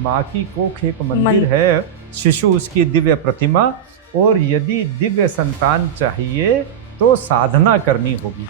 माँ की कोख एक मंदिर है, शिशु उसकी दिव्य प्रतिमा, और यदि दिव्य संतान चाहिए तो साधना करनी होगी।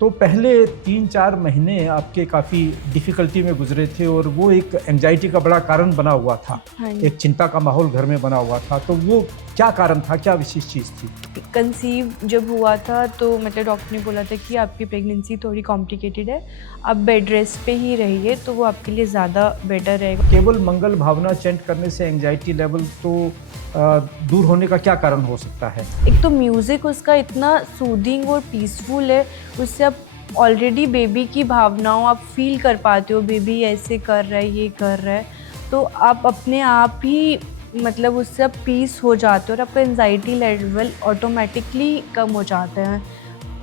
तो पहले 3-4 महीने आपके काफ़ी डिफ़िकल्टी में गुजरे थे और वो एक एंजाइटी का बड़ा कारण बना हुआ था। एक चिंता का माहौल घर में बना हुआ था, तो वो क्या कारण था, क्या विशेष चीज़ थी? कंसीव जब हुआ था तो मतलब डॉक्टर ने बोला था कि आपकी प्रेगनेंसी थोड़ी कॉम्प्लिकेटेड है, आप बेड रेस्ट पे ही रहिए तो वो आपके लिए ज़्यादा बेटर रहेगा। केवल मंगल भावना चैंट करने से एंजाइटी लेवल तो दूर होने का क्या कारण हो सकता है? एक तो म्यूज़िक उसका इतना सूदिंग और पीसफुल है, उससे आप ऑलरेडी बेबी की भावनाओं आप फ़ील कर पाते हो, बेबी ऐसे कर रहा है, ये कर रहा है, तो आप अपने आप ही मतलब उससे आप पीस हो जाते हो और आपका एंग्ज़ायटी लेवल ऑटोमेटिकली कम हो जाता है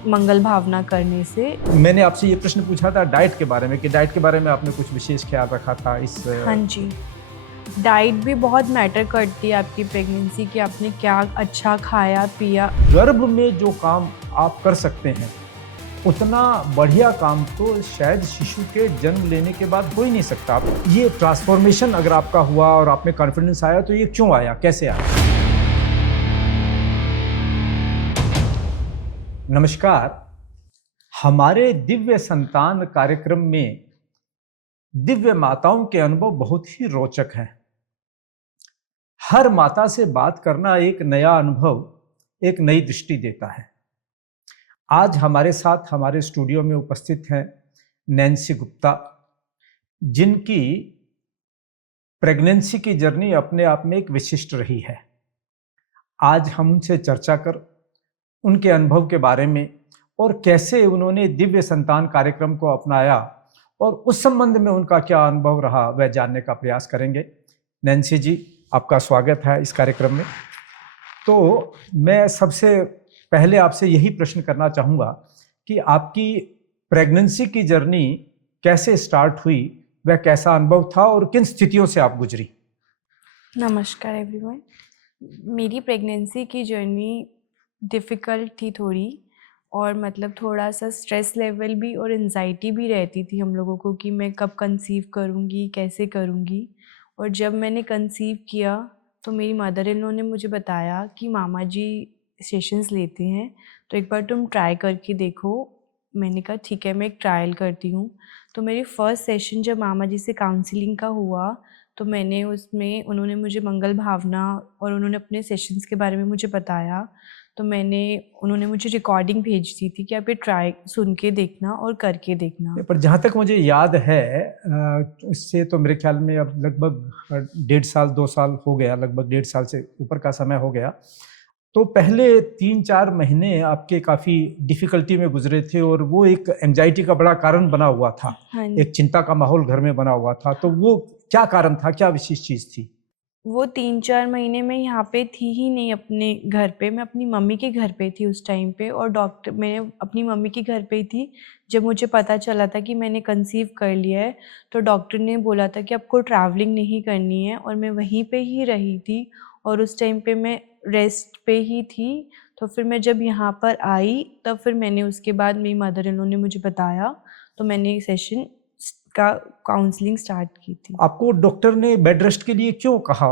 मंगल भावना करने से। मैंने आपसे ये प्रश्न पूछा था डाइट के बारे में कि डाइट के बारे में आपने कुछ विशेष ख्याल रखा था इस हाँ जी, डाइट भी बहुत मैटर करती है आपकी प्रेगनेंसी कि आपने क्या अच्छा खाया पिया। गर्भ में जो काम आप कर सकते हैं उतना बढ़िया काम तो शायद शिशु के जन्म लेने के बाद हो ही नहीं सकता। ये ट्रांसफॉर्मेशन अगर आपका हुआ और आप में कॉन्फिडेंस आया तो ये क्यों आया, कैसे आया? नमस्कार। हमारे दिव्य संतान कार्यक्रम में दिव्य माताओं के अनुभव बहुत ही रोचक हैं। हर माता से बात करना एक नया अनुभव, एक नई दृष्टि देता है। आज हमारे साथ हमारे स्टूडियो में उपस्थित हैं नैन्सी गुप्ता, जिनकी प्रेगनेंसी की जर्नी अपने आप में एक विशिष्ट रही है। आज हम उनसे चर्चा कर उनके अनुभव के बारे में और कैसे उन्होंने दिव्य संतान कार्यक्रम को अपनाया और उस संबंध में उनका क्या अनुभव रहा वह जानने का प्रयास करेंगे। नैन्सी जी, आपका स्वागत है इस कार्यक्रम में। तो मैं सबसे पहले आपसे यही प्रश्न करना चाहूँगा कि आपकी प्रेगनेंसी की जर्नी कैसे स्टार्ट हुई, वह कैसा अनुभव था और किन स्थितियों से आप गुजरी? नमस्कार एवरीवन। मेरी प्रेगनेंसी की जर्नी डिफ़िकल्ट थी थोड़ी और मतलब थोड़ा-सा स्ट्रेस लेवल भी और एंग्ज़ायटी भी रहती थी हम लोगों को कि मैं कब कंसीव करूँगी, कैसे करूँगी। और जब मैंने कंसीव किया तो मेरी मदर इन लॉ ने मुझे बताया कि मामा जी सेशंस लेते हैं, तो एक बार तुम ट्राई करके देखो। मैंने कहा ठीक है, मैं एक ट्रायल करती हूँ। तो मेरी फर्स्ट सेशन जब मामा जी से काउंसलिंग का हुआ तो मैंने उसमें उन्होंने मुझे मंगल भावना और उन्होंने अपने सेशंस के बारे में मुझे बताया। तो उन्होंने मुझे रिकॉर्डिंग भेज दी थी कि आप ये ट्राई सुन के देखना और करके देखना। पर जहाँ तक मुझे याद है, इससे तो मेरे ख्याल में अब लगभग 1.5 साल 2 साल हो गया, लगभग 1.5 साल से ऊपर का समय हो गया। तो पहले 3-4 महीने आपके काफ़ी डिफ़िकल्टी में गुजरे थे और वो एक एंजाइटी का बड़ा कारण बना हुआ था। हाँ, एक चिंता का माहौल घर में बना हुआ था, तो वो क्या कारण था, क्या विशेष चीज़ थी? वो 3-4 महीने मैं यहाँ पे थी ही नहीं अपने घर पे, मैं अपनी मम्मी के घर पे थी उस टाइम पे और मैं अपनी मम्मी के घर पे ही थी। जब मुझे पता चला था कि मैंने कंसीव कर लिया है, तो डॉक्टर ने बोला था कि आपको ट्रैवलिंग नहीं करनी है और मैं वहीं पे ही रही थी और उस टाइम पे मैं रेस्ट पे ही थी। तो फिर मैं जब यहाँ पर आई, तब फिर मैंने उसके बाद मेरी मदर इन लॉ ने मुझे बताया, तो मैंने सेशन का काउंसलिंग स्टार्ट की थी। आपको डॉक्टर ने बेड रेस्ट के लिए क्यों कहा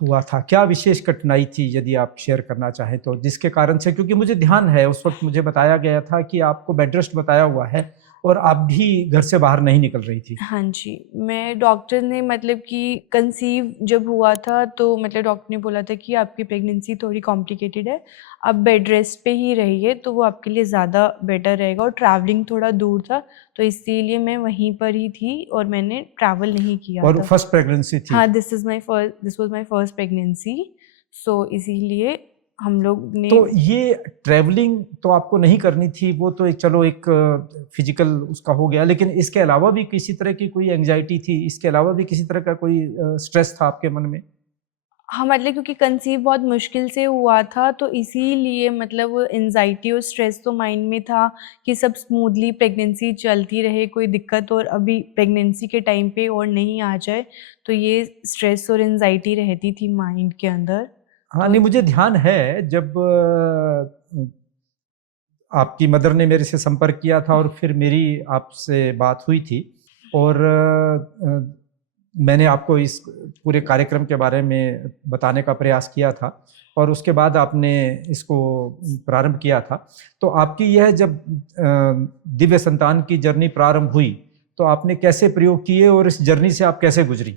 हुआ था? क्या विशेष कठिनाई थी, यदि आप शेयर करना चाहें तो, जिसके कारण से, क्योंकि मुझे ध्यान है उस वक़्त मुझे बताया गया था कि आपको बेड रेस्ट बताया हुआ है और आप भी घर से बाहर नहीं निकल रही थी। हाँ जी, मैं डॉक्टर ने मतलब कि कंसीव जब हुआ था तो मतलब डॉक्टर ने बोला था कि आपकी प्रेगनेंसी थोड़ी कॉम्प्लिकेटेड है, आप बेड रेस्ट पे ही रहिए तो वो आपके लिए ज़्यादा बेटर रहेगा और ट्रैवलिंग थोड़ा दूर था, तो इसीलिए मैं वहीं पर ही थी और मैंने ट्रैवल नहीं किया और था। फर्स्ट प्रेगनेंसी थी। हाँ, this was my first pregnancy, so इसीलिए हम लोग ने। तो ये ट्रैवलिंग तो आपको नहीं करनी थी, वो तो एक चलो एक फिजिकल उसका हो गया, लेकिन इसके अलावा भी किसी तरह की कोई एंजाइटी थी, इसके अलावा भी किसी तरह का कोई स्ट्रेस था आपके मन में? हाँ, मतलब क्योंकि कंसीव बहुत मुश्किल से हुआ था तो इसीलिए मतलब वो एंग्ज़ायटी और स्ट्रेस तो माइंड में था कि सब स्मूथली प्रेगनेंसी चलती रहे, कोई दिक्कत और अभी प्रेगनेंसी के टाइम पे और नहीं आ जाए, तो ये स्ट्रेस और एंग्ज़ायटी रहती थी माइंड के अंदर। हाँ, तो नहीं मुझे ध्यान है जब आपकी मदर ने मेरे से संपर्क किया था और फिर मेरी आपसे बात हुई थी और मैंने आपको इस पूरे कार्यक्रम के बारे में बताने का प्रयास किया था और उसके बाद आपने इसको प्रारंभ किया था। तो आपकी यह जब दिव्य संतान की जर्नी प्रारंभ हुई तो आपने कैसे प्रयोग किए और इस जर्नी से आप कैसे गुजरी?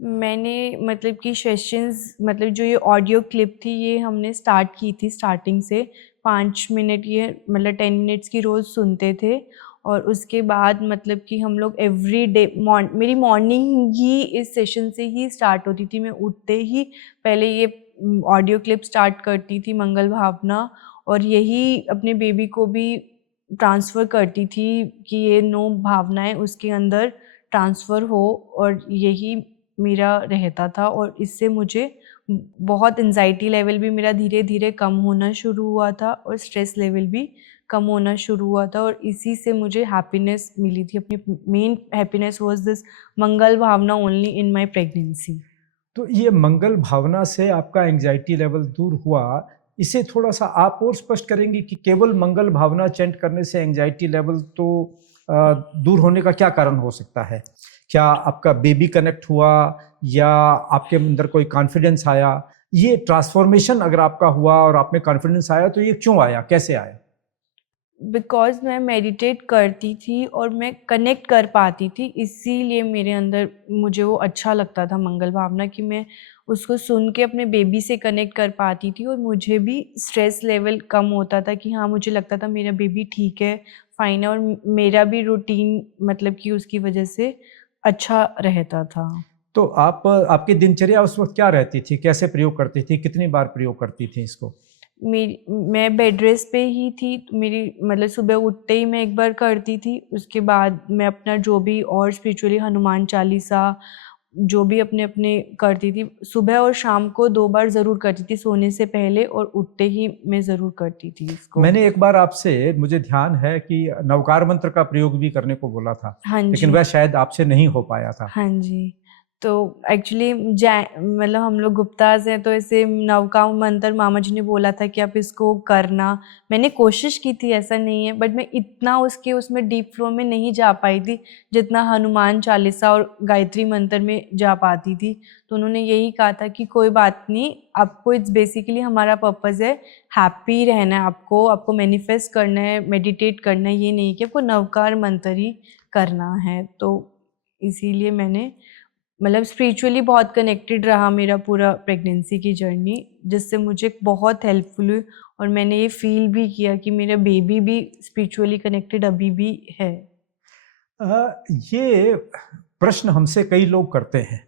मैंने मतलब कि सेशंस, मतलब जो ये ऑडियो क्लिप थी ये हमने स्टार्ट की थी स्टार्टिंग से 5 मिनट, ये मतलब 10 मिनट्स की रोज़ सुनते थे। और उसके बाद मतलब कि हम लोग एवरी डे मेरी मॉर्निंग ही इस सेशन से ही स्टार्ट होती थी। मैं उठते ही पहले ये ऑडियो क्लिप स्टार्ट करती थी मंगल भावना, और यही अपने बेबी को भी ट्रांसफ़र करती थी कि ये 9 भावनाएं उसके अंदर ट्रांसफ़र हो, और यही मेरा रहता था। और इससे मुझे बहुत एंजाइटी लेवल भी मेरा धीरे धीरे कम होना शुरू हुआ था और स्ट्रेस लेवल भी कम होना शुरू हुआ था, और इसी से मुझे हैप्पीनेस मिली थी। अपनी मेन हैप्पीनेस वाज दिस मंगल भावना ओनली इन माय प्रेगनेंसी। तो ये मंगल भावना से आपका एंजाइटी लेवल दूर हुआ, इसे थोड़ा सा आप और स्पष्ट करेंगे कि केवल मंगल भावना चैंट करने से एंजाइटी लेवल तो दूर होने का क्या कारण हो सकता है? क्या आपका बेबी कनेक्ट हुआ या आपके अंदर कोई कॉन्फिडेंस आया? ये ट्रांसफॉर्मेशन अगर आपका हुआ और आप में कॉन्फिडेंस आया तो ये क्यों आया, कैसे आया? बिकॉज़ मैं मेडिटेट करती थी और मैं कनेक्ट कर पाती थी, इसीलिए मेरे अंदर मुझे वो अच्छा लगता था मंगल भावना, कि मैं उसको सुन के अपने बेबी से कनेक्ट कर पाती थी और मुझे भी स्ट्रेस लेवल कम होता था कि हाँ, मुझे लगता था मेरा बेबी ठीक है, फ़ाइन है, और मेरा भी रूटीन मतलब कि उसकी वजह से अच्छा रहता था। तो आप आपकी दिनचर्या उस वक्त क्या रहती थी, कैसे प्रयोग करती थी, कितनी बार प्रयोग करती थी इसको? मैं बेड रेस्ट पे ही थी, तो मेरी मतलब सुबह उठते ही मैं एक बार करती थी, उसके बाद मैं अपना जो भी और स्पिरिचुअली हनुमान चालीसा जो भी अपने करती थी। सुबह और शाम को 2 बार ज़रूर करती थी, सोने से पहले और उठते ही मैं ज़रूर करती थी इसको। मैंने एक बार आपसे, मुझे ध्यान है कि नवकार मंत्र का प्रयोग भी करने को बोला था, हाँ लेकिन जी। वह शायद आपसे नहीं हो पाया था। हाँ जी। तो एक्चुअली मतलब हम लोग गुप्ताज़ हैं, तो ऐसे नवका मंत्र मामा जी ने बोला था कि आप इसको करना। मैंने कोशिश की थी, ऐसा नहीं है, बट मैं इतना उसमें डीप फ्लो में नहीं जा पाई थी, जितना हनुमान चालीसा और गायत्री मंत्र में जा पाती थी। तो उन्होंने यही कहा था कि कोई बात नहीं, आपको इट्स बेसिकली हमारा पर्पज़ है, हैप्पी रहना है आपको मैनिफेस्ट करना है, मेडिटेट करना है, ये नहीं कि आपको नवकार मंत्र ही करना है। तो इसीलिए मैंने मतलब स्पिरिचुअली बहुत कनेक्टेड रहा मेरा पूरा प्रेगनेंसी की जर्नी, जिससे मुझे बहुत हेल्पफुल हुई, और मैंने ये फील भी किया कि मेरा बेबी भी स्पिरिचुअली कनेक्टेड अभी भी है। ये प्रश्न हमसे कई लोग करते हैं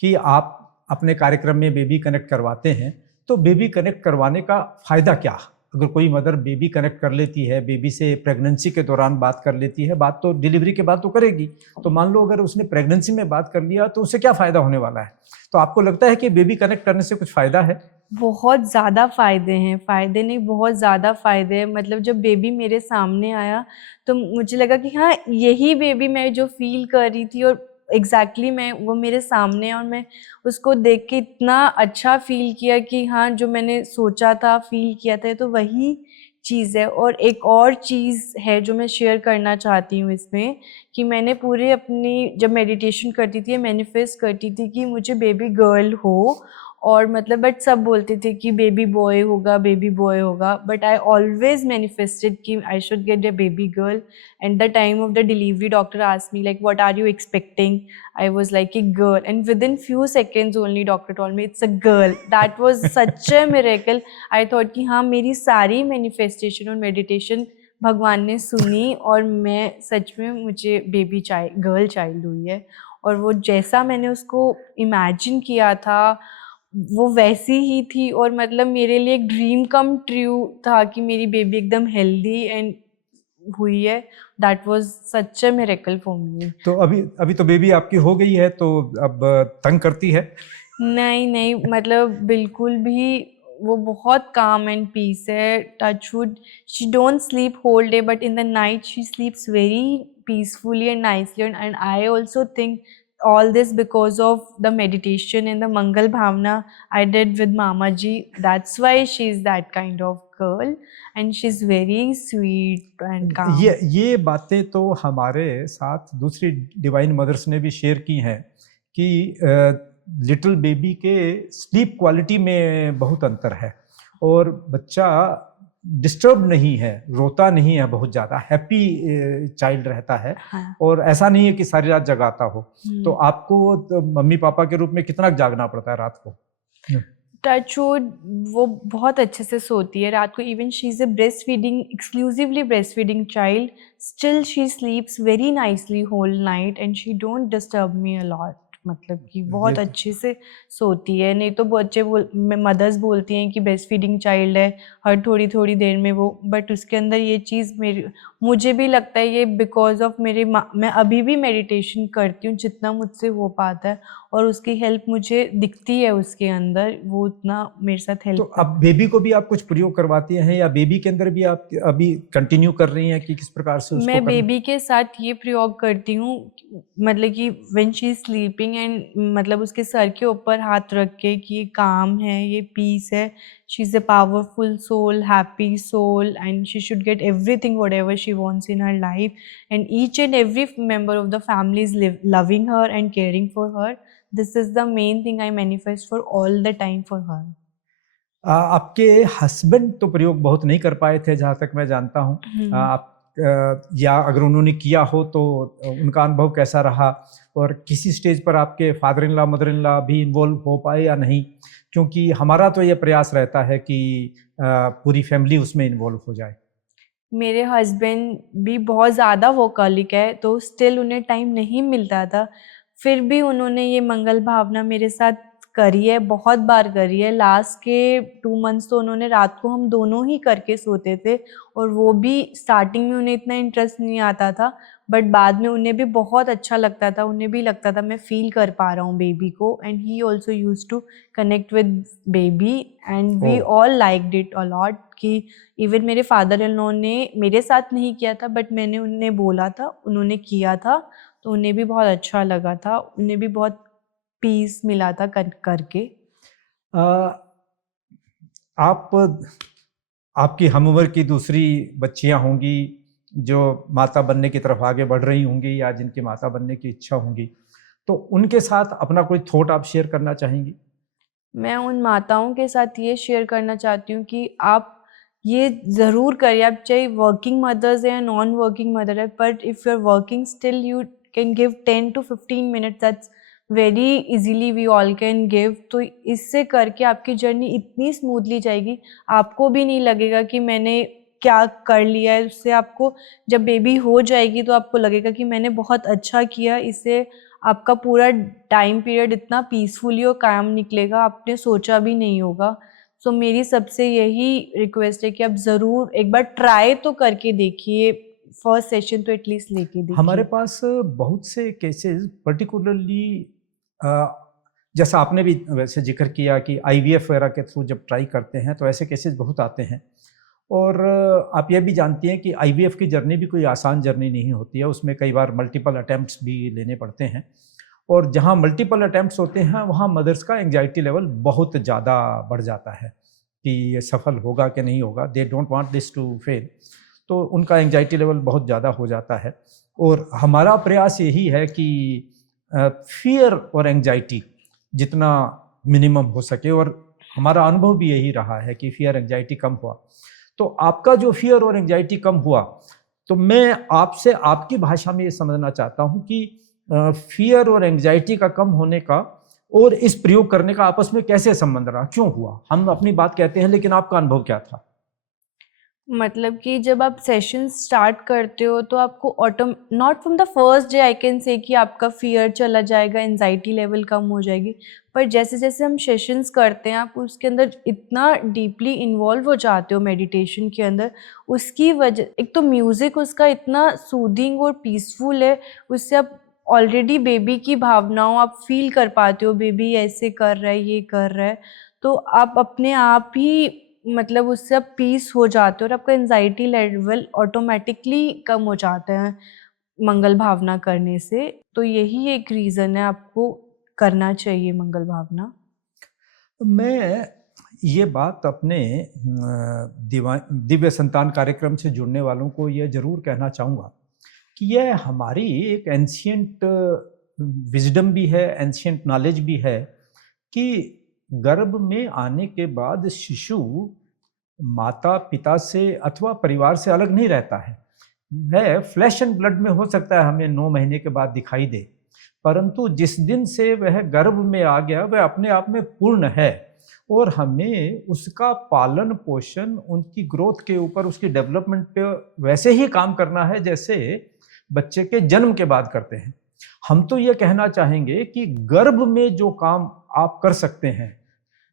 कि आप अपने कार्यक्रम में बेबी कनेक्ट करवाते हैं, तो बेबी कनेक्ट करवाने का फायदा क्या? अगर कोई मदर बेबी कनेक्ट कर लेती है, बेबी से प्रेगनेंसी के दौरान बात कर लेती है, बात तो डिलीवरी के बाद तो करेगी, तो मान लो अगर उसने प्रेगनेंसी में बात कर लिया तो उससे क्या फायदा होने वाला है? तो आपको लगता है कि बेबी कनेक्ट करने से कुछ फायदा है? बहुत ज़्यादा फ़ायदे हैं, फ़ायदे नहीं, बहुत ज़्यादा फ़ायदे हैं। मतलब जब बेबी मेरे सामने आया, तो मुझे लगा कि हाँ, यही बेबी मैं जो फ़ील कर रही थी, और एग्ज़ैक्टली वो मेरे सामने है, और मैं उसको देख के इतना अच्छा फ़ील किया कि हाँ, जो मैंने सोचा था, फ़ील किया था, तो वही चीज़ है। और एक और चीज़ है जो मैं शेयर करना चाहती हूँ इसमें, कि मैंने पूरे अपनी जब मेडिटेशन करती थी, मैनिफेस्ट करती थी कि मुझे बेबी गर्ल हो, और मतलब बट सब बोलते थे कि बेबी बॉय होगा, बट आई ऑलवेज मैनिफेस्टेड कि I should get a baby girl. And the time of the delivery doctor asked me like what are you expecting, I was like a girl, and within few seconds only doctor told me it's a girl. That was such a miracle. I thought कि हाँ, मेरी सारी manifestation और meditation भगवान ने सुनी, और मैं सच में मुझे गर्ल चाइल्ड हुई है। और वो जैसा मैंने उसको इमेजिन किया था, वो वैसी ही थी, और मतलब मेरे लिए एक ड्रीम कम ट्रू था कि मेरी बेबी एकदम हेल्दी एंड हुई है। That was such a miracle for me. तो अभी अभी तो बेबी आपकी हो गई है, तो अब तंग करती है? नहीं, नहीं, मतलब बिल्कुल भी, वो बहुत काम एंड पीस है, touch wood. She don't sleep whole day, but in the night she sleeps very peacefully and nicely, and I also think all this because of the meditation and the Mangal Bhavana I did with Mama Ji. That's why she's that kind of girl, and she's very sweet and calm. ये बातें तो हमारे साथ दूसरी divine mother's ने भी share की हैं कि लिटिल बेबी के स्लीप क्वालिटी में बहुत अंतर है और बच्चा डिस्टर्ब नहीं है, रोता नहीं है, बहुत ज़्यादा हैप्पी चाइल्ड रहता है। हाँ। और ऐसा नहीं है कि सारी रात जगाता हो। तो हम्म। आपको तो मम्मी पापा के रूप में कितना जागना पड़ता है रात को? टचवुड वो बहुत अच्छे से सोती है रात को। Even she is a breastfeeding, exclusively breastfeeding child, still she sleeps very nicely whole night and she don't disturb me a lot. मतलब कि बहुत ये अच्छे से सोती है। नहीं तो बच्चे मदर्स बोलती हैं कि ब्रेस्ट फीडिंग चाइल्ड है, हर थोड़ी थोड़ी देर में वो, बट उसके अंदर ये चीज़ मुझे भी लगता है ये बिकॉज ऑफ मैं अभी भी मेडिटेशन करती हूँ जितना मुझसे हो पाता है, और उसकी हेल्प मुझे दिखती है उसके अंदर, वो उतना मेरे साथ तो हेल्प अब बेबी को भी आप कुछ प्रयोग करवाती हैं या बेबी के अंदर भी आप अभी कंटिन्यू कर रही हैं कि किस प्रकार से उसको मैं करना? बेबी के साथ ये प्रयोग करती हूँ, मतलब कि when she is sleeping and मतलब उसके सर के ऊपर हाथ रख के कि ये काम है, ये पीस है, she is a powerful soul, happy soul, and she should get everything whatever she wants in her life, and each and every member of the family is loving her and caring for her. This is the main thing I manifest for all the time for her. आपके husband तो प्रयोग बहुत नहीं कर पाए थे जहाँ तक मैं जानता हूँ। आप या अगर उन्होंने किया हो तो उनका अनुभव कैसा रहा, और किसी स्टेज पर आपके father in law mother in law भी इन्वॉल्व हो पाए या नहीं? क्योंकि हमारा तो ये प्रयास रहता है कि पूरी फैमिली उसमें इन्वॉल्व हो जाए। मेरे हस्बैंड भी बहुत ज़्यादा वोकालिक है, तो स्टिल उन्हें टाइम नहीं मिलता था। फिर भी उन्होंने ये मंगल भावना मेरे साथ करी है, बहुत बार करी है। लास्ट के 2 मंथ्स तो उन्होंने रात को हम दोनों ही करके सोते थे, और वो भी स्टार्टिंग में उन्हें इतना इंटरेस्ट नहीं आता था, बट बाद में उन्हें भी बहुत अच्छा लगता था। उन्हें भी लगता था मैं फ़ील कर पा रहा हूँ बेबी को, and he also used to connect with baby, and we oh! All liked it a lot. कि इवन मेरे फादर इन लॉ ने मेरे साथ नहीं किया था, बट मैंने उन्हें बोला था, उन्होंने किया था, तो उन्हें भी बहुत अच्छा लगा था, उन्हें भी बहुत पीस मिला था करके। अ, आप आपकी हम उम्र की दूसरी बच्चियां होंगी जो माता बनने की तरफ आगे बढ़ रही होंगी या जिनकी माता बनने की इच्छा होंगी, तो उनके साथ अपना कोई थॉट आप शेयर करना चाहेंगी? मैं उन माताओं के साथ ये शेयर करना चाहती हूँ कि आप ये ज़रूर करिए, आप चाहे वर्किंग मदर्स हैं या नॉन वर्किंग मदर है, but if you are working still you can give 10 to 15 minutes, that's very easily we all can give. तो इससे करके आपकी जर्नी इतनी स्मूथली जाएगी, आपको भी नहीं लगेगा कि मैंने क्या कर लिया है। उससे आपको जब बेबी हो जाएगी तो आपको लगेगा कि मैंने बहुत अच्छा किया। इससे आपका पूरा टाइम पीरियड इतना पीसफुली और काम निकलेगा, आपने सोचा भी नहीं होगा। सो मेरी सबसे यही रिक्वेस्ट है कि आप ज़रूर एक बार ट्राई तो करके देखिए, फर्स्ट सेशन तो एटलीस्ट लेके हमारे देखिए। पास बहुत से केसेस पर्टिकुलरली, जैसा आपने भी वैसे जिक्र किया कि आईवीएफ वगैरह के थ्रू जब ट्राई करते हैं तो ऐसे केसेस बहुत आते हैं। और आप ये भी जानती हैं कि आईवीएफ की जर्नी भी कोई आसान जर्नी नहीं होती है, उसमें कई बार मल्टीपल अटैम्प्ट्स भी लेने पड़ते हैं। और जहाँ मल्टीपल अटैम्प्ट्स होते हैं वहाँ मदर्स का एंग्जाइटी लेवल बहुत ज़्यादा बढ़ जाता है कि ये सफल होगा कि नहीं होगा, they don't want this to fail. तो उनका एंग्जाइटी लेवल बहुत ज़्यादा हो जाता है। और हमारा प्रयास यही है कि फियर और एंग्जाइटी जितना मिनिमम हो सके, और हमारा अनुभव भी यही रहा है कि फियर एंग्जाइटी कम हुआ। तो आपका जो फियर और एंग्जाइटी कम हुआ, तो मैं आपसे आपकी भाषा में ये समझना चाहता हूँ कि फियर और एंग्जाइटी का कम होने का और इस प्रयोग करने का आपस में कैसे संबंध रहा, क्यों हुआ? हम अपनी बात कहते हैं, लेकिन आपका अनुभव क्या था? मतलब कि जब आप सेशन स्टार्ट करते हो तो आपको not from the first day I can say कि आपका फियर चला जाएगा, एंजाइटी लेवल कम हो जाएगी, पर जैसे जैसे हम सेशंस करते हैं आप उसके अंदर इतना डीपली इन्वॉल्व हो जाते हो मेडिटेशन के अंदर। उसकी वजह एक तो म्यूज़िक उसका इतना सूदिंग और पीसफुल है, उससे आप ऑलरेडी बेबी की भावनाओं आप फील कर पाते हो, बेबी ऐसे कर रहा है, ये कर रहा है, तो आप अपने आप ही मतलब उससे आप पीस हो जाते हो और आपका एंजाइटी लेवल ऑटोमेटिकली कम हो जाता है मंगल भावना करने से। तो यही एक रीज़न है, आपको करना चाहिए मंगल भावना। मैं ये बात अपने दिव्य संतान कार्यक्रम से जुड़ने वालों को ये जरूर कहना चाहूँगा कि यह हमारी एक एंशियंट विजडम भी है, एंशिएंट नॉलेज भी है कि गर्भ में आने के बाद शिशु माता पिता से अथवा परिवार से अलग नहीं रहता है। वह फ्लैश एंड ब्लड में हो सकता है हमें 9 महीने के बाद दिखाई दे, परंतु जिस दिन से वह गर्भ में आ गया वह अपने आप में पूर्ण है और हमें उसका पालन पोषण, उनकी ग्रोथ के ऊपर, उसकी डेवलपमेंट पे वैसे ही काम करना है जैसे बच्चे के जन्म के बाद करते हैं। हम तो ये कहना चाहेंगे कि गर्भ में जो काम आप कर सकते हैं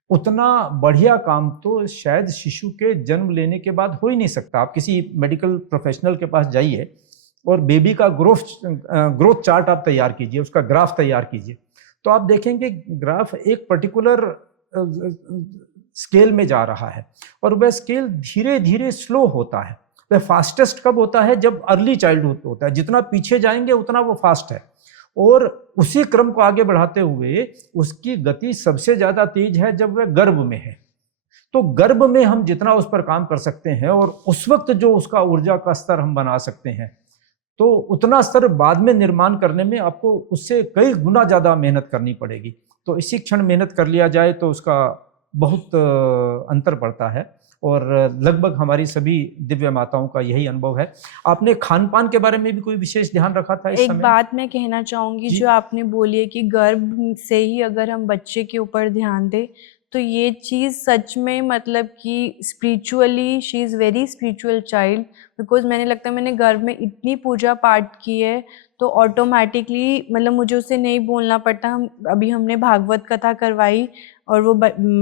उतना बढ़िया काम तो शायद शिशु के जन्म लेने के बाद हो ही नहीं सकता। आप किसी मेडिकल प्रोफेशनल के पास जाइए और बेबी का ग्रोथ चार्ट आप तैयार कीजिए, उसका ग्राफ तैयार कीजिए, तो आप देखेंगे ग्राफ एक पर्टिकुलर स्केल में जा रहा है और वह स्केल धीरे धीरे स्लो होता है। वह फास्टेस्ट कब होता है? जब अर्ली चाइल्डहुड होता है। जितना पीछे जाएंगे उतना वो फास्ट है और उसी क्रम को आगे बढ़ाते हुए उसकी गति सबसे ज्यादा तेज है जब वह गर्भ में है। तो गर्भ में हम जितना उस पर काम कर सकते हैं और उस वक्त जो उसका ऊर्जा का स्तर हम बना सकते हैं, तो उतना स्तर बाद में निर्माण करने में आपको उससे कई गुना ज्यादा मेहनत करनी पड़ेगी। तो इसी क्षण मेहनत कर लिया जाए तो उसका बहुत अंतर पड़ता है और लगभग हमारी सभी दिव्य माताओं का यही अनुभव है। आपने खान पान के बारे में भी कोई विशेष ध्यान रखा था इस एक समय? बात मैं कहना चाहूँगी, जो आपने बोली है कि गर्भ से ही अगर हम बच्चे के ऊपर ध्यान दें, तो ये चीज़ सच में मतलब कि spiritually she is very spiritual child, because मैंने लगता है मैंने गर्भ में इतनी पूजा पाठ की है तो ऑटोमेटिकली मतलब मुझे उसे नहीं बोलना पड़ता। अभी हमने भागवत कथा करवाई और वो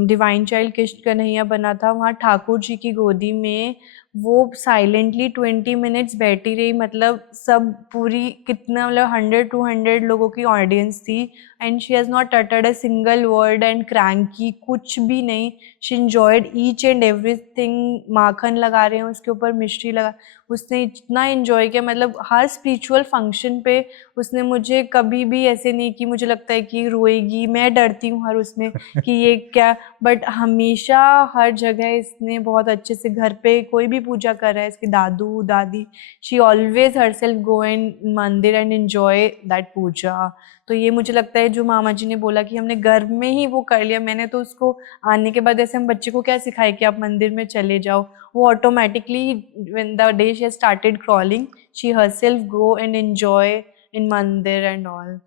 डिवाइन चाइल्ड कृष्ण कन्हैया बना था, वहाँ ठाकुर जी की गोदी में वो साइलेंटली 20 मिनट्स बैठी रही। मतलब सब पूरी कितना मतलब 100-200 लोगों की ऑडियंस थी and she has not uttered a single word and cranky कुछ भी नहीं। She enjoyed each and everything. माखन लगा रहे हैं उसके ऊपर, मिश्री लगा, उसने इतना एंजॉय किया। मतलब हर स्पिरिचुअल फंक्शन पे उसने मुझे कभी भी ऐसे नहीं कि मुझे लगता है कि रोएगी, मैं डरती हूँ हर उसमें कि ये क्या, बट हमेशा हर जगह इसने बहुत अच्छे से, घर पे कोई भी पूजा कर रहा है, इसके दादू दादी, शी ऑलवेज हरसेल्फ गो इन मंदिर एंड एंजॉय दैट पूजा। तो ये मुझे लगता है जो मामा जी ने बोला कि हमने घर में ही वो कर लिया, मैंने तो उसको आने के बाद ऐसे हम बच्चे को क्या सिखाए कि आप मंदिर में चले जाओ, वो automatically when the day she started crawling she herself go and enjoy in मंदिर एंड ऑल।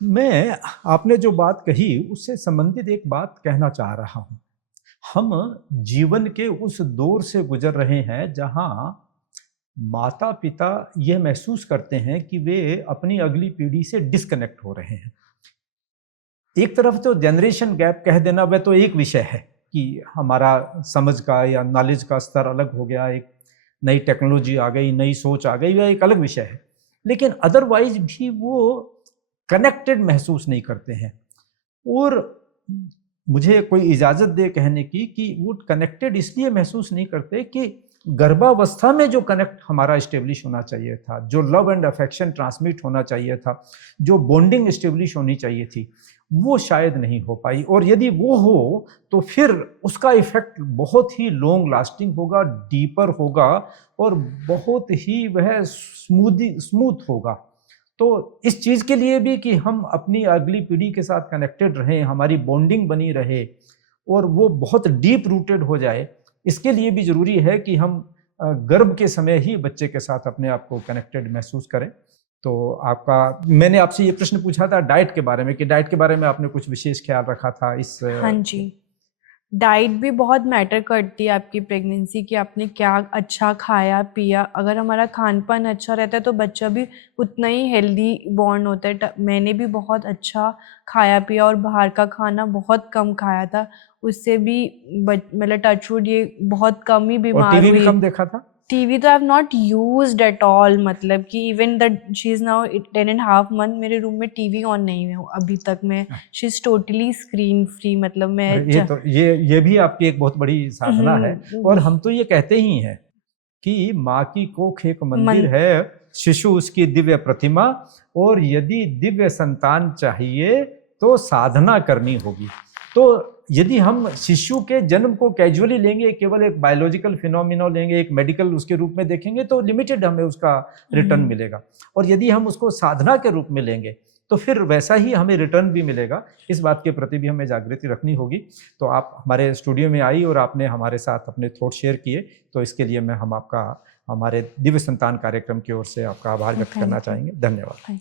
मैं आपने जो बात कही उससे संबंधित एक बात कहना चाह रहा हूं। हम जीवन के उस दौर से गुजर रहे हैं जहां माता पिता यह महसूस करते हैं कि वे अपनी अगली पीढ़ी से डिस्कनेक्ट हो रहे हैं। एक तरफ तो जनरेशन गैप कह देना वह तो एक विषय है कि हमारा समझ का या नॉलेज का स्तर अलग हो गया, एक नई टेक्नोलॉजी आ गई, नई सोच आ गई, वह एक अलग विषय है। लेकिन अदरवाइज भी वो कनेक्टेड महसूस नहीं करते हैं। और मुझे कोई इजाज़त दे कहने की कि वो कनेक्टेड इसलिए महसूस नहीं करते कि गर्भावस्था में जो कनेक्ट हमारा इस्टेब्लिश होना चाहिए था, जो लव एंड अफेक्शन ट्रांसमिट होना चाहिए था, जो बॉन्डिंग इस्टेब्लिश होनी चाहिए थी, वो शायद नहीं हो पाई। और यदि वो हो तो फिर उसका इफेक्ट बहुत ही लॉन्ग लास्टिंग होगा, डीपर होगा और बहुत ही वह स्मूथ होगा। तो इस चीज़ के लिए भी कि हम अपनी अगली पीढ़ी के साथ कनेक्टेड रहें, हमारी बॉन्डिंग बनी रहे और वो बहुत डीप रूटेड हो जाए, इसके लिए भी ज़रूरी है कि हम गर्भ के समय ही बच्चे के साथ अपने आप को कनेक्टेड महसूस करें। तो मैंने आपसे ये प्रश्न पूछा था डाइट के बारे में कि डाइट के बारे में आपने कुछ विशेष ख्याल रखा था इस? हाँ जी, डाइट भी बहुत मैटर करती है आपकी प्रेगनेंसी कि आपने क्या अच्छा खाया पिया। अगर हमारा खान पान अच्छा रहता है तो बच्चा भी उतना ही हेल्दी बॉर्न होता है। मैंने भी बहुत अच्छा खाया पिया और बाहर का खाना बहुत कम खाया था, उससे भी मतलब टचवुड ये बहुत कम ही बीमार हुई। हुई। भी कम देखा था? टीवी तो I have not used at all, मतलब कि even the she is now 10.5 month, मेरे रूम में टीवी ऑन नहीं है अभी तक। मैं she is totally screen free. मतलब मैं ये भी आपकी एक बहुत बड़ी साधना है। और हम तो ये कहते ही हैं कि माँ की कोख एक मंदिर है, शिशु उसकी दिव्य प्रतिमा, और यदि दिव्य संतान चाहिए तो साधना करनी होगी। तो यदि हम शिशु के जन्म को कैजुअली लेंगे, केवल एक बायोलॉजिकल फिनोमिना लेंगे, एक मेडिकल उसके रूप में देखेंगे, तो लिमिटेड हमें उसका रिटर्न मिलेगा। और यदि हम उसको साधना के रूप में लेंगे तो फिर वैसा ही हमें रिटर्न भी मिलेगा। इस बात के प्रति भी हमें जागृति रखनी होगी। तो आप हमारे स्टूडियो में आई और आपने हमारे साथ अपने थॉट शेयर किए, तो इसके लिए हम आपका हमारे दिव्य संतान कार्यक्रम की ओर से आपका आभार व्यक्त करना थैंक यू। चाहेंगे। धन्यवाद।